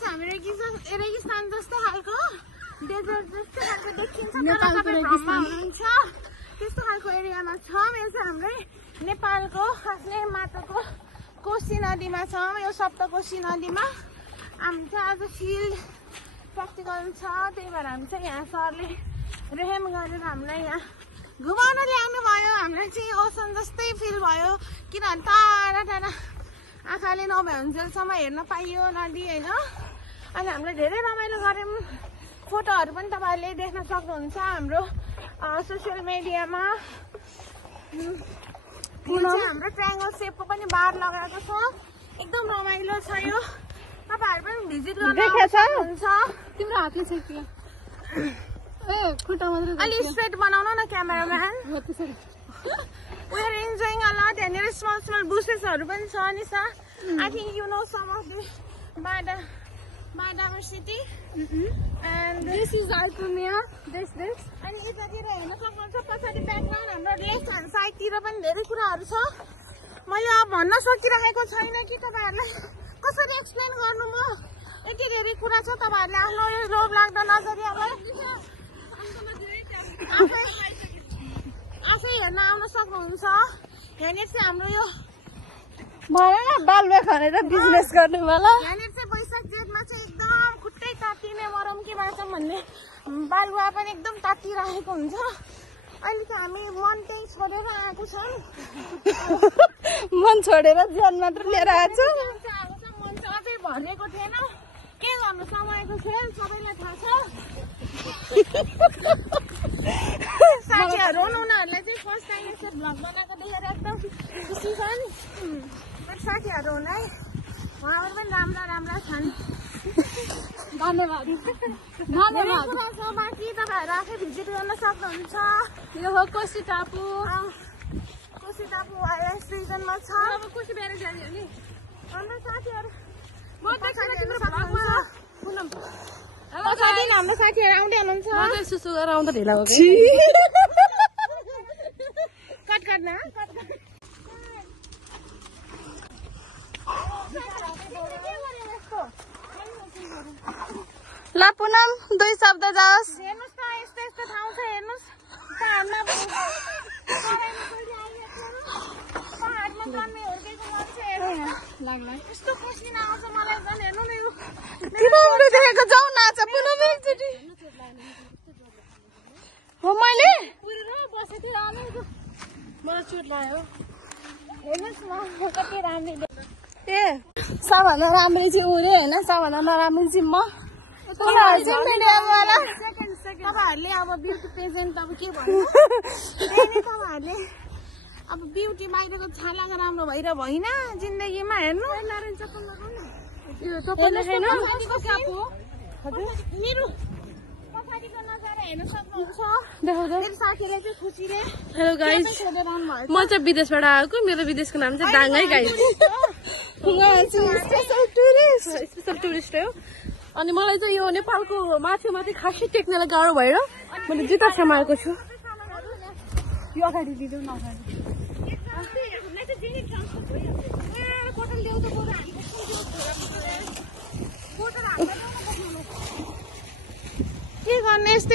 चाहिँ हामी रेगिस्तान जस्तो खालको डेजर्ट जस्तो खालको देखिन्छ तर तपाईँ भ्रममा हुनुहुन्छ त्यस्तो खालको एरियामा छ। यो चाहिँ हाम्रै नेपालको आफ्नै माटोको कोशी नदीमा छौँ। यो सप्तकोशी नदीमा हामी चाहिँ आज फिल्ड प्र्याक्टिकल छ, त्यही भएर हामी चाहिँ यहाँ सरले रेहेम गरेर हामीलाई यहाँ घुमाउन ल्याउनु भयो। हामीलाई चाहिँ ओसन जस्तै फिल भयो किनभने टाढा टाढा आँखाले नभ्याउन्जेलसम्म हेर्न पाइयो नदी होइन। अनि हामीले धेरै रमाइलो गऱ्यौँ। फोटोहरू पनि तपाईँहरूले देख्न सक्नुहुन्छ हाम्रो सोसियल मिडियामा। यो चाहिँ हाम्रो ट्रायङ्गल सेपको पनि बार लगाएको छ, एकदम रमाइलो छ यो। तपाईँहरू पनि भिजिट गर्न सक्नुहुन्छ। तिम्रो हातले छ कि खुट्टा मात्रै अलि स्ट्रेट बनाउनु न cameraman. We are enjoying a lot. यहाँनिर small bushes-हरु पनि छ नि सा। I think you know some of the Badamar city. And this is Alpamia. This. अनि यतातिर हेर्न सक्नुहुन्छ पछाडि ब्याकग्राउन्ड हाम्रो लेफ्ट ह्यान्ड साइडतिर पनि धेरै कुराहरू छ। मैले अब भन्न सकिरहेको छैन कि तपाईँहरूलाई कसरी एक्सप्लेन गर्नु म। यति धेरै कुरा छ, तपाईँहरूले आफ्नो यो लोभ लाग्दो नजरियालाई आफै हेर्न आउन सक्नुहुन्छ। यहाँनिर चाहिँ हाम्रो यो भन न बालुवा खनेर बिजनेस गर्ने वाला। यहाँनिर चाहिँ वैशाख जेठमा चाहिँ एकदम खुट्टै तातिने मरम के बाँचौँ भन्ने बालुवा पनि एकदम तातिरहेको हुन्छ। अहिले चाहिँ हामी मन त्यही छोडेर आएको छौँ। मन छोडेर ज्यान मात्र लिएर आएको छौँ। मन चाहिँ अझै भरिएको थिएन। के गर्नु, समयको खेल सबैलाई थाहा छ। साथीहरू उनीहरूलाई चाहिँ फर्स्ट टाइम यसरी भ्लग बनाएको देखेर एकदम खुसी छन्। साथीहरू हुँदै उहाँहरू पनि राम्रा छन्। धन्यवाद। कुरा छ बाँकी तपाईँहरू आफै भिजिट गर्न सक्नुहुन्छ। यो हो कोशी टापु। कोशी टापु वाइएस रिजनमा छ। अब कोशी ब्यारेज जाने हो नि हाम्रो साथीहरू हाम्रो साथीहरू आउँदै हुनुहुन्छ। सुसु गरेर आउँदा ढिला भयो कट न ल पुनम 2 शब्द जाओस्। हेर्नुहोस् त यस्तो ठाउँ छ हेर्नुहोस्। पहाडमा जन्मे हुर्केको मान्छे यस्तो पसिना आउँछ मलाई झन्। हेर्नु न यो तिमीले देखेको जाऊ नाच पुनम एकचोटि हो। मैले बसेको थिएँ मलाई चोट लाग्यो। हेर्नुहोस् न कति राम्रो। ए सबभन्दा राम्रै चाहिँ उयो होइन, सबभन्दा नराम्रो चाहिँ म। तपाईँहरूले अब ब्युटी पेजेन्ट अब के भन्नु, तपाईँहरूले अब ब्युटी बाहिरको छालाको राम्रो भएर होइन जिन्दगीमा। हेर्नु मेरो पछाडिको नजारा हेर्न सक्नुहुन्छ। मेरो साथीले चाहिँ खुसीले हेलो गाइस, म चाहिँ विदेशबाट आएको। मेरो विदेशको नाम चाहिँ दाङ है गाइस। स्पेशल टुरिस्ट हो। अनि मलाई चाहिँ यो नेपालको माथि खासै टेक्नलाई गाह्रो भएर मैले जुत्ता समाएको छु। यो अगाडि दिँदै न के गर्ने यस्तै